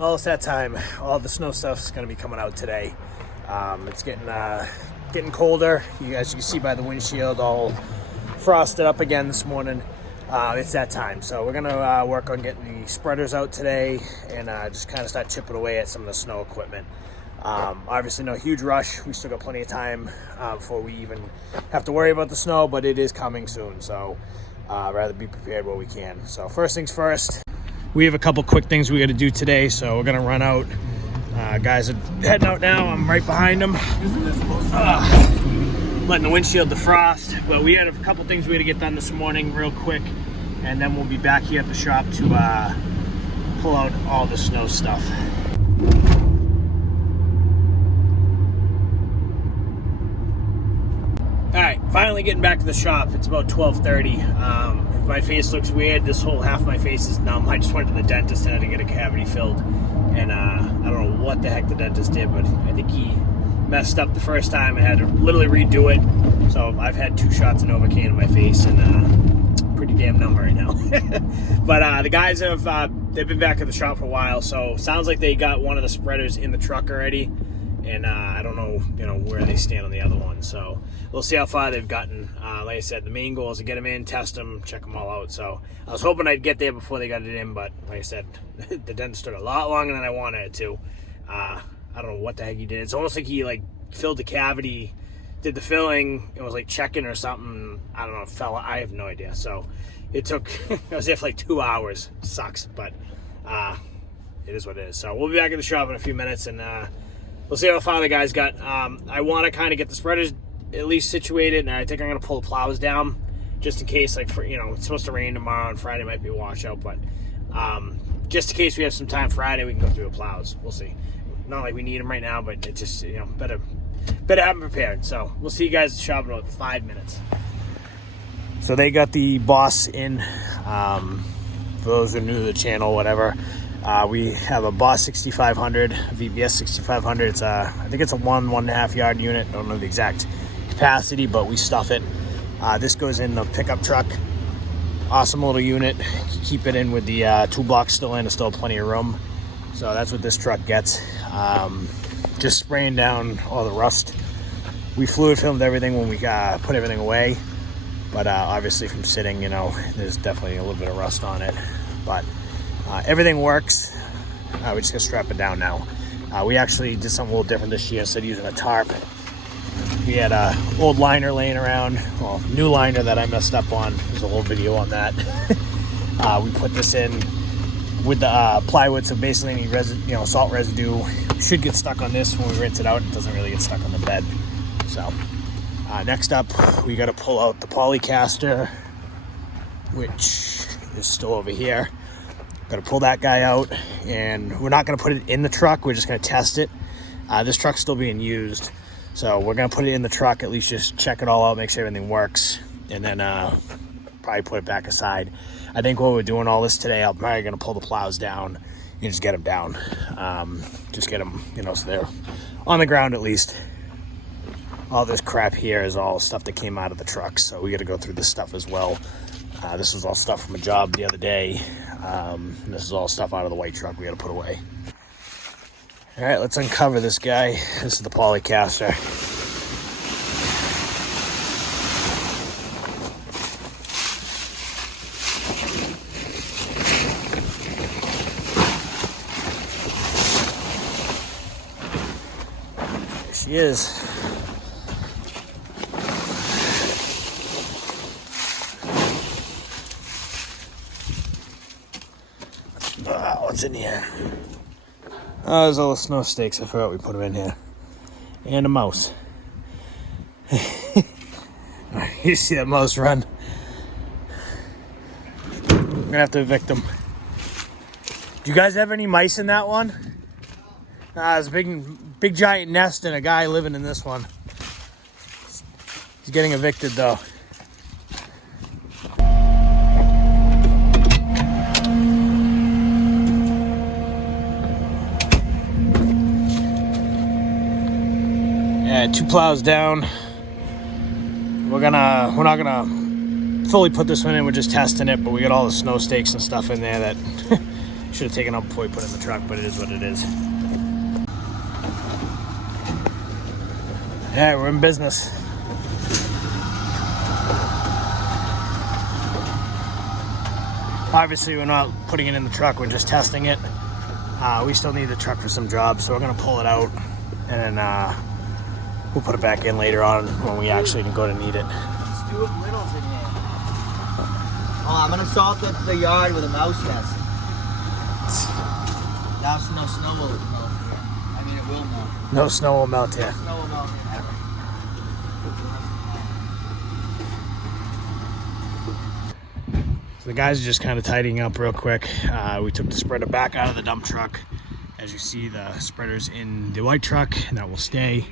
Well, it's that time. All the snow stuff's going to be coming out today. It's getting colder. As you can see by the windshield, all frosted up again this morning. It's that time. So we're going to work on getting the spreaders out today and just kind of start chipping away at some of the snow equipment. Obviously no huge rush. We still got plenty of time before we even have to worry about the snow, but it is coming soon. So rather be prepared where we can. So first things first. We have a couple quick things we got to do today, so we're gonna run out. Guys are heading out now. I'm right behind them. Letting the windshield defrost. But we had a couple things we had to get done this morning real quick, and then we'll be back here at the shop to pull out all the snow stuff. All right, finally getting back to the shop. It's about 12:30. My face looks weird. This whole half of my face is numb. I just went to the dentist and had to get a cavity filled. And I don't know what the heck the dentist did, but I think he messed up the first time and had to literally redo it. So I've had 2 shots of Novocaine in my face and pretty damn numb right now. But the guys have they've been back at the shop for a while, so sounds like they got one of the spreaders in the truck already. And I don't know, where they stand on the other one. So we'll see how far they've gotten. Like I said, the main goal is to get them in, test them, check them all out. So I was hoping I'd get there before they got it in, but like I said, the dentist took a lot longer than I wanted it to. I don't know what the heck he did. It's almost like he filled the cavity, did the filling, and was checking or something. I don't know, it fell. I have no idea. So it took, I was there for 2 hours. Sucks, but it is what it is. So we'll be back at the shop in a few minutes, and we'll see how far the guys got. I want to kind of get the spreaders at least situated, and I think I'm going to pull the plows down just in case, it's supposed to rain tomorrow, and Friday might be a washout, but just in case we have some time Friday, we can go through the plows. We'll see. Not like we need them right now, but it's just, better have them prepared. So we'll see you guys at the shop in about 5 minutes. So they got the Boss in. For those who are new to the channel, whatever. We have a Boss 6500, VBS 6500. It's I think it's a 1.5 yard unit. I don't know the exact capacity, but we stuff it. This goes in the pickup truck. Awesome little unit. Keep it in with the toolbox still in. There's still plenty of room. So that's what this truck gets. Just spraying down all the rust. We fluid filmed everything when we put everything away, but obviously from sitting, there's definitely a little bit of rust on it, but everything works. We just gotta strap it down now. We actually did something a little different this year. Instead of using a tarp, we had a old liner laying around. Well, new liner that I messed up on. There's a whole video on that. We put this in with the plywood, so basically any salt residue should get stuck on this. When we rinse it out, it doesn't really get stuck on the bed. So next up, we got to pull out the polycaster, which is still over here. Got to pull that guy out, and we're not going to put it in the truck. We're just going to test it. This truck's still being used, so we're going to put it in the truck, at least just check it all out, make sure everything works, and then probably put it back aside. I think while we're doing all this today, I'm probably going to pull the plows down and just get them down. Just get them, so they're on the ground at least. All this crap here is all stuff that came out of the truck, so we got to go through this stuff as well. This was all stuff from a job the other day. This is all stuff out of the white truck we got to put away. All right, let's uncover this guy. This is the polycaster. There she is. What's in here? Oh, there's all the snow stakes. I forgot we put them in here. And a mouse. You see that mouse run? I'm gonna have to evict them. Do you guys have any mice in that one? There's a big giant nest and a guy living in this one. He's getting evicted though. Yeah, 2 plows down. We're not gonna fully put this one in. We're just testing it, but we got all the snow stakes and stuff in there that Should have taken out before we put it in the truck, but it is what it is. Yeah, we're in business. Obviously, we're not putting it in the truck, we're just testing it. We still need the truck for some jobs, so we're gonna pull it out and then we'll put it back in later on when we actually go to need it. Let's do it littles in here. Oh, I'm gonna salt the yard with a mouse nest. Now no snow will melt here. I mean, it will melt. No snow will melt here. No snow will melt here. So the guys are just kind of tidying up real quick. We took the spreader back out of the dump truck. As you see, the spreader's in the white truck, and that will stay.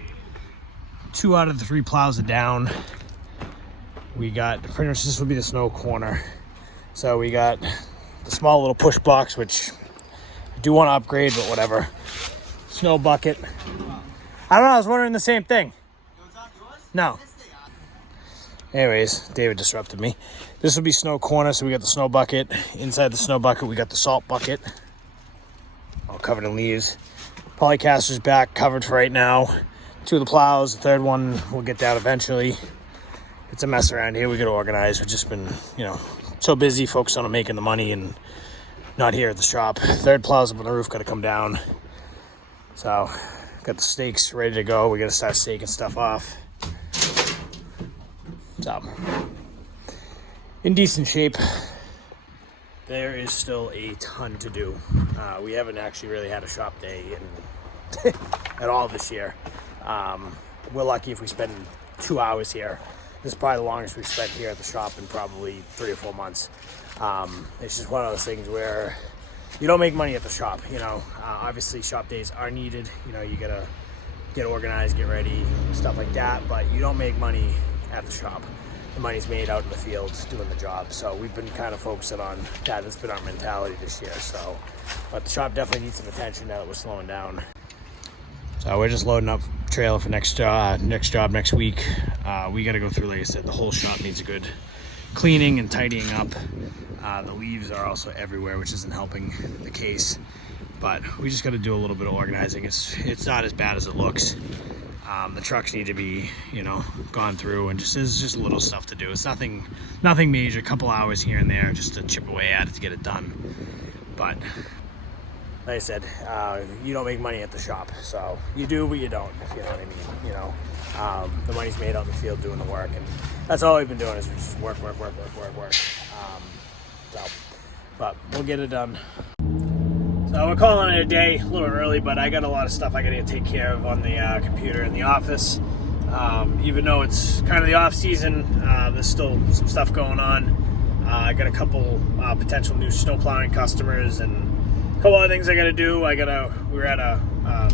2 out of the 3 plows are down. We got, pretty much this will be the snow corner. So we got the small little push box, which I do want to upgrade, but whatever. Snow bucket. I don't know, I was wondering the same thing. No. Anyways, David disrupted me. This will be snow corner, so we got the snow bucket. Inside the snow bucket, we got the salt bucket. All covered in leaves. Polycaster's back, covered for right now. 2 of the plows, the 3rd one we'll get down eventually. It's a mess around here, we gotta organize. We've just been, you know, so busy focused on making the money and not here at the shop. 3rd plow's up on the roof, gotta come down. So, got the stakes ready to go. We gotta start staking stuff off. So, in decent shape. There is still a ton to do. We haven't actually really had a shop day at all this year. We're lucky if we spend 2 hours here. This is probably the longest we've spent here at the shop in probably 3 or 4 months. It's just one of those things where you don't make money at the shop, you know. Obviously shop days are needed, you know, you gotta get organized, get ready, stuff like that, but you don't make money at the shop. The money's made out in the fields doing the job. So we've been kind of focusing on that. That's been our mentality this year. So, but the shop definitely needs some attention now that we're slowing down. So we're just loading up trailer for next job next week. We got to go through, like I said, the whole shop needs a good cleaning and tidying up. The leaves are also everywhere, which isn't helping the case. But we just got to do a little bit of organizing. It's not as bad as it looks. The trucks need to be, you know, gone through, and there's just little stuff to do. It's nothing major, a couple hours here and there just to chip away at it to get it done. But like I said, you don't make money at the shop, so you do, but you don't, if you know what I mean. You know, the money's made out in the field doing the work, and that's all we've been doing is just work. But we'll get it done. So we're calling it a day, a little early, but I got a lot of stuff I got to take care of on the computer in the office. Even though it's kind of the off season, there's still some stuff going on. I got a couple potential new snow plowing customers and a couple other things I got to do. We were at a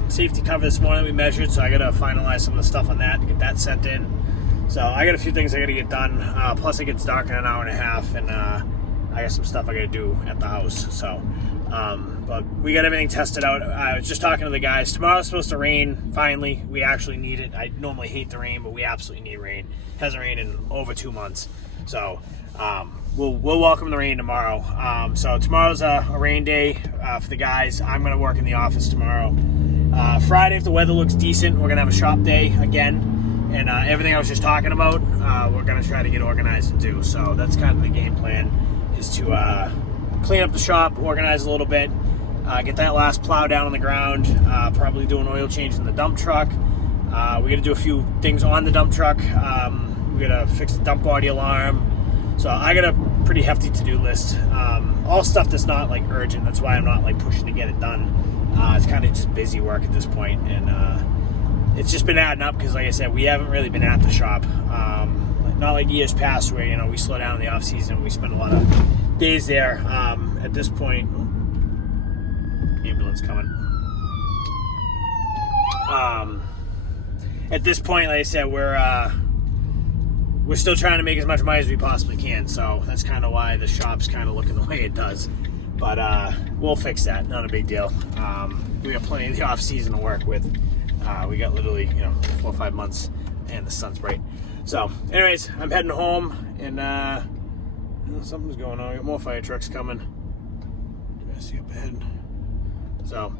safety cover this morning we measured, so I got to finalize some of the stuff on that to get that sent in. So I got a few things I got to get done. Plus it gets dark in an hour and a half, and I got some stuff I got to do at the house. So. But we got everything tested out. I was just talking to the guys. Tomorrow's supposed to rain, finally. We actually need it. I normally hate the rain, but we absolutely need rain. It hasn't rained in over 2 months. So we'll welcome the rain tomorrow. So tomorrow's a rain day for the guys. I'm going to work in the office tomorrow. Friday, if the weather looks decent, we're going to have a shop day again. And everything I was just talking about, we're going to try to get organized and do. So that's kind of the game plan, is to clean up the shop, organize a little bit, get that last plow down on the ground, probably do an oil change in the dump truck. We got to do a few things on the dump truck. We got to fix the dump body alarm. So I got a pretty hefty to-do list. All stuff that's not like urgent. That's why I'm not like pushing to get it done. It's kind of just busy work at this point, and it's just been adding up because, like I said, we haven't really been at the shop. Not like years past where, you know, we slow down in the off season. We spend a lot of days there. At this point, ambulance coming. At this point, like I said, we're still trying to make as much money as we possibly can. So that's kind of why the shop's kind of looking the way it does. But we'll fix that. Not a big deal. We got plenty of the off season to work with. We got literally, 4 or 5 months, and the sun's bright. So, anyways, I'm heading home, and something's going on. We got more fire trucks coming. Do I see up ahead? So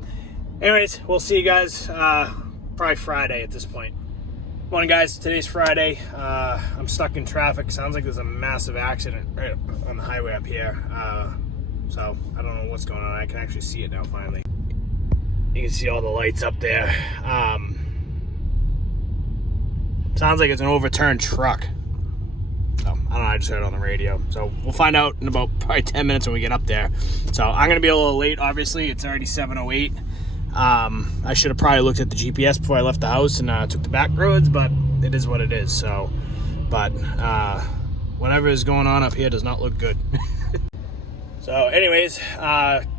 anyways, we'll see you guys probably Friday at this point. Morning guys, today's Friday. I'm stuck in traffic. Sounds like there's a massive accident right on the highway up here. So I don't know what's going on. I can actually see it now finally. You can see all the lights up there. Sounds like it's an overturned truck. So I don't know, I just heard it on the radio. So we'll find out in about probably 10 minutes when we get up there. So I'm gonna be a little late, obviously. It's already 7:08. I should have probably looked at the GPS before I left the house and took the back roads, but it is what it is. So, but whatever is going on up here does not look good. So anyways,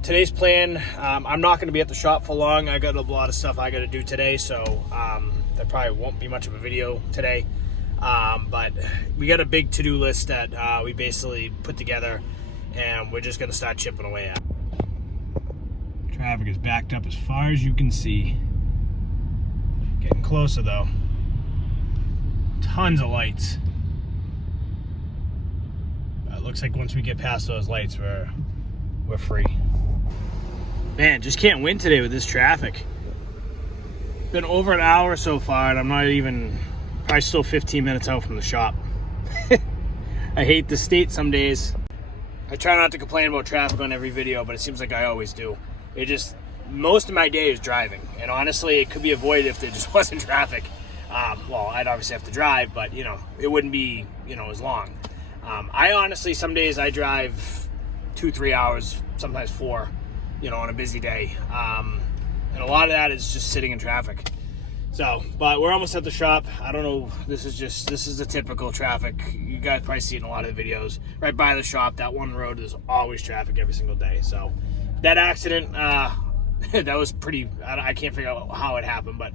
today's plan, I'm not going to be at the shop for long. I got a lot of stuff I got to do today, so there probably won't be much of a video today. But we got a big to-do list that we basically put together, and we're just going to start chipping away at. Traffic is backed up as far as you can see. Getting closer though. Tons of lights. Looks like once we get past those lights, we're free. Man, just can't win today with this traffic. Been over an hour so far, and I'm not even, probably still 15 minutes out from the shop. I hate the state some days. I try not to complain about traffic on every video, but it seems like I always do. It just, most of my day is driving, and honestly, it could be avoided if there just wasn't traffic. Well, I'd obviously have to drive, but you know, it wouldn't be, you know, as long. I honestly, some days I drive 2-3 hours, sometimes 4, you know, on a busy day. And a lot of that is just sitting in traffic. So, but we're almost at the shop. I don't know, this is the typical traffic. You guys probably see it in a lot of the videos. Right by the shop, that one road, there's always traffic every single day. So that accident, that was pretty, I can't figure out how it happened, but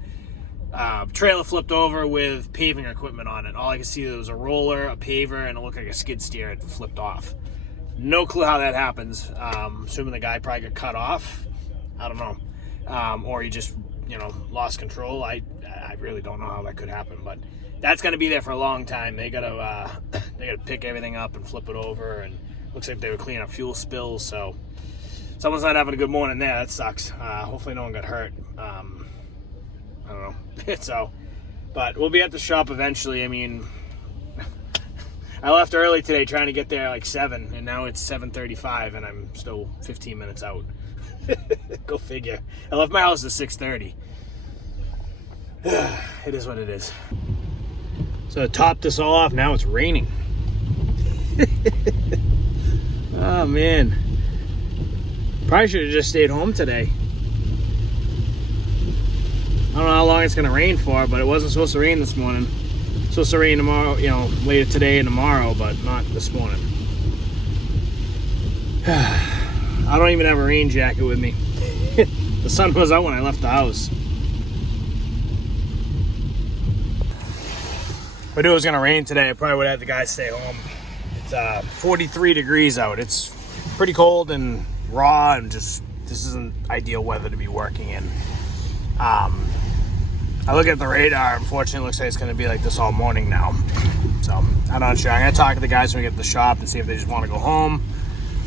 trailer flipped over with paving equipment on it. All I could see was a roller, a paver, and it looked like a skid steer had flipped off. No clue how that happens. Assuming the guy probably got cut off. I don't know. Or he just, you know, lost control. I really don't know how that could happen, but that's going to be there for a long time. They gotta pick everything up and flip it over, and looks like they were cleaning up fuel spills. So someone's not having a good morning there. That sucks. Hopefully no one got hurt. I don't know. So, but we'll be at the shop eventually. I mean, I left early today trying to get there like 7, and now it's 7:35, and I'm still 15 minutes out. Go figure. I left my house at 6:30. It is what it is. So to top this all off, now it's raining. Oh man. Probably should have just stayed home today. I don't know how long it's going to rain for, but it wasn't supposed to rain this morning. It's supposed to rain tomorrow, you know, later today and tomorrow, but not this morning. I don't even have a rain jacket with me. The sun was out when I left the house. If I knew it was going to rain today, I probably would have had the guys stay home. It's 43 degrees out. It's pretty cold and raw, and just, this isn't ideal weather to be working in. I look at the radar, unfortunately it looks like it's going to be like this all morning now. So, I'm not sure. I'm going to talk to the guys when we get to the shop and see if they just want to go home,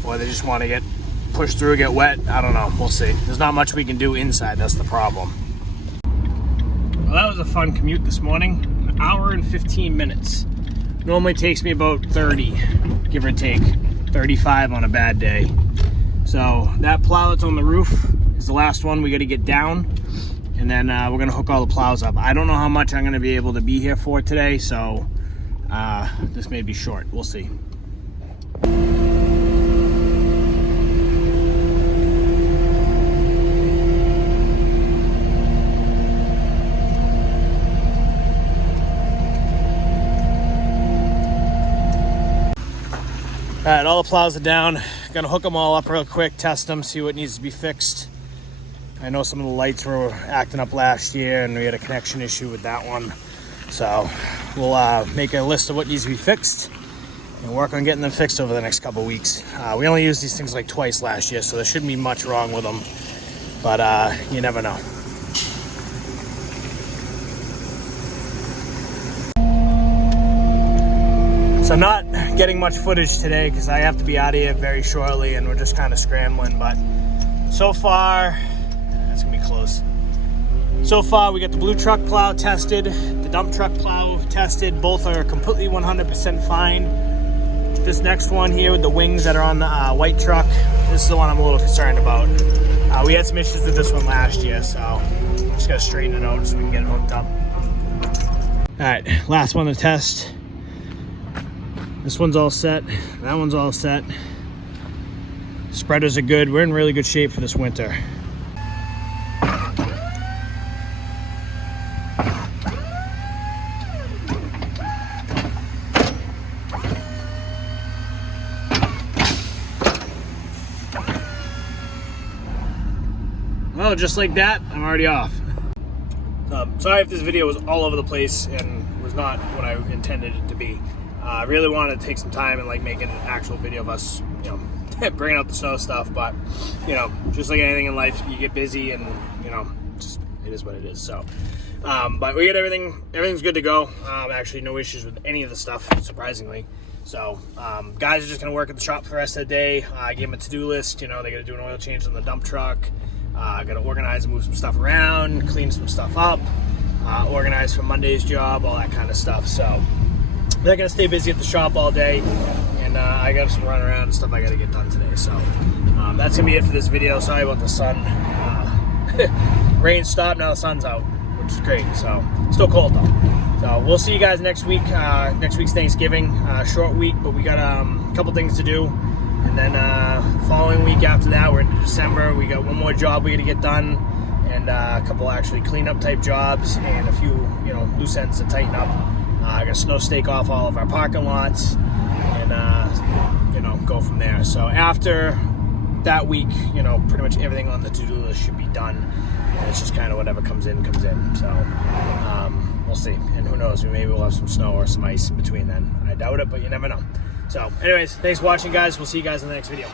or they just want to get pushed through, get wet. I don't know. We'll see. There's not much we can do inside. That's the problem. Well, that was a fun commute this morning. An hour and 15 minutes. Normally takes me about 30, give or take. 35 on a bad day. So, that plow that's on the roof is the last one we got to get down. And then we're going to hook all the plows up. I don't know how much I'm going to be able to be here for today, so this may be short. We'll see. All right, all the plows are down. Gonna hook them all up real quick, test them, see what needs to be fixed. I know some of the lights were acting up last year, and we had a connection issue with that one. So we'll make a list of what needs to be fixed and work on getting them fixed over the next couple weeks. We only used these things like twice last year, so there shouldn't be much wrong with them, but you never know. So not getting much footage today because I have to be out of here very shortly, and we're just kind of scrambling, but so far That's gonna be close. So far, we got the blue truck plow tested, the dump truck plow tested. Both are completely 100% fine. This next one here with the wings that are on the white truck, this is the one I'm a little concerned about. We had some issues with this one last year, so I'm just gonna straighten it out so we can get it hooked up. All right, last one to test. This one's all set. That one's all set. Spreaders are good. We're in really good shape for this winter. Well, just like that, I'm already off. Sorry if this video was all over the place and was not what I intended it to be. I really wanted to take some time and like make an actual video of us, you know, bringing out the snow stuff. But you know, just like anything in life, you get busy, and you know, just it is what it is. So, but we got everything. Everything's good to go. Actually, no issues with any of the stuff, surprisingly. So, guys are just gonna work at the shop for the rest of the day. I gave them a to-do list. You know, they got to do an oil change on the dump truck. Got to organize and move some stuff around, clean some stuff up, organize for Monday's job, all that kind of stuff. So they're going to stay busy at the shop all day, and I got some run around and stuff I got to get done today. So that's going to be it for this video. Sorry about the sun. Rain stopped, now the sun's out, which is great. So still cold though. So we'll see you guys next week. Next week's Thanksgiving, short week, but we got a couple things to do. And then following week after that, we're into December. We got one more job we got to get done, and a couple actually cleanup type jobs, and a few, you know, loose ends to tighten up. I got to snow stake off all of our parking lots, and you know, go from there. So after that week, you know, pretty much everything on the to-do list should be done, and it's just kind of whatever comes in comes in. So we'll see, and who knows, maybe we'll have some snow or some ice in between then. I doubt it, but you never know. So anyways, thanks for watching, guys. We'll see you guys in the next video.